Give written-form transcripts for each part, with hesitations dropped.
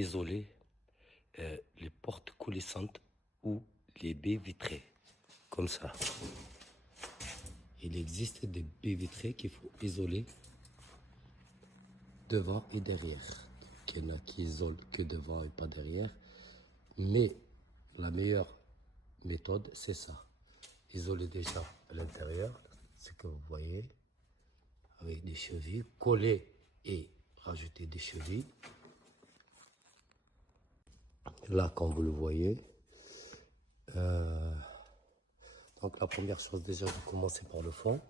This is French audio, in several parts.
Isoler les portes coulissantes ou les baies vitrées, comme ça. Il existe des baies vitrées qu'il faut isoler devant et derrière. Il y en a qui isolent que devant et pas derrière. Mais la meilleure méthode, c'est ça. Isoler déjà à l'intérieur, ce que vous voyez, avec des chevilles, coller et rajouter des chevilles. Là, comme vous le voyez. Donc la première chose déjà, vous commencez par le fond.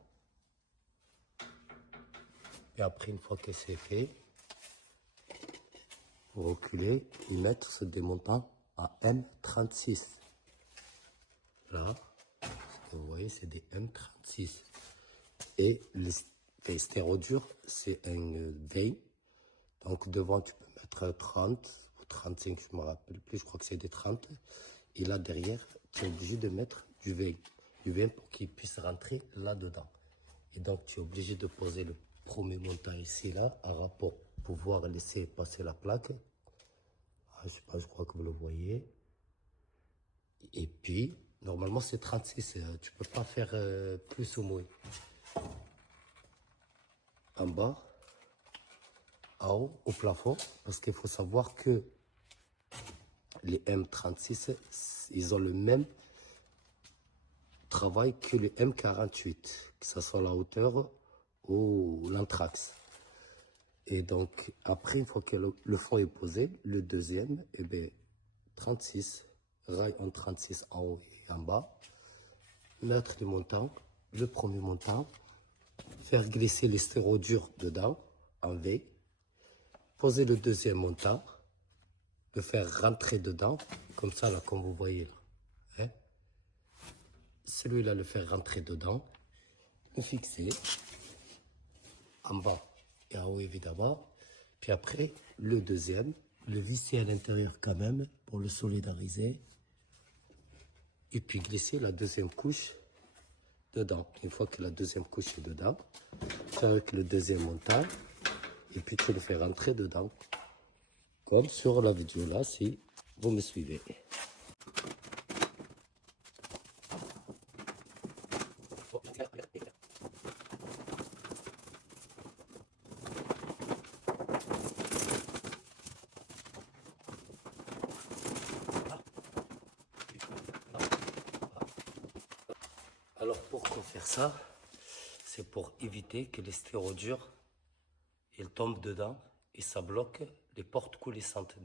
Et après, une fois que c'est fait, vous reculez et mettre ce démontant à M36. Là, ce que vous voyez, c'est des M36. Et les stérodures, c'est un vein. Donc devant, tu peux mettre 30 ou 35, je ne me rappelle plus, je crois que c'est des 30. Et là derrière, tu es obligé de mettre du vein. Du vein pour qu'il puisse rentrer là-dedans. Et donc tu es obligé de poser le premier montant ici, là, à rapport pour pouvoir laisser passer la plaque. Ah, je sais pas, je crois que vous le voyez. Et puis, normalement c'est 36, tu peux pas faire plus ou moins. En bas, en haut, au plafond, parce qu'il faut savoir que les M36, ils ont le même travail que les M48, que ce soit la hauteur ou l'anthrax. Et donc, après, une fois que le fond est posé, le deuxième, eh bien, 36, rail en 36 en haut et en bas, mettre les montants, le premier montant, faire glisser les stérodures dedans, en V, poser le deuxième montant, le faire rentrer dedans, comme ça, là, comme vous voyez, là. Hein? Celui-là, le faire rentrer dedans, le fixer, en bas et en haut, évidemment. Puis après, le deuxième, le visser à l'intérieur quand même, pour le solidariser. Et puis glisser la deuxième couche dedans. Une fois que la deuxième couche est dedans, tu avec le deuxième montant, et puis tu le fais rentrer dedans. Comme sur la vidéo là, si vous me suivez. Alors pourquoi faire ça? C'est pour éviter que les stérodures ils tombent dedans et ça bloque les portes coulissantes.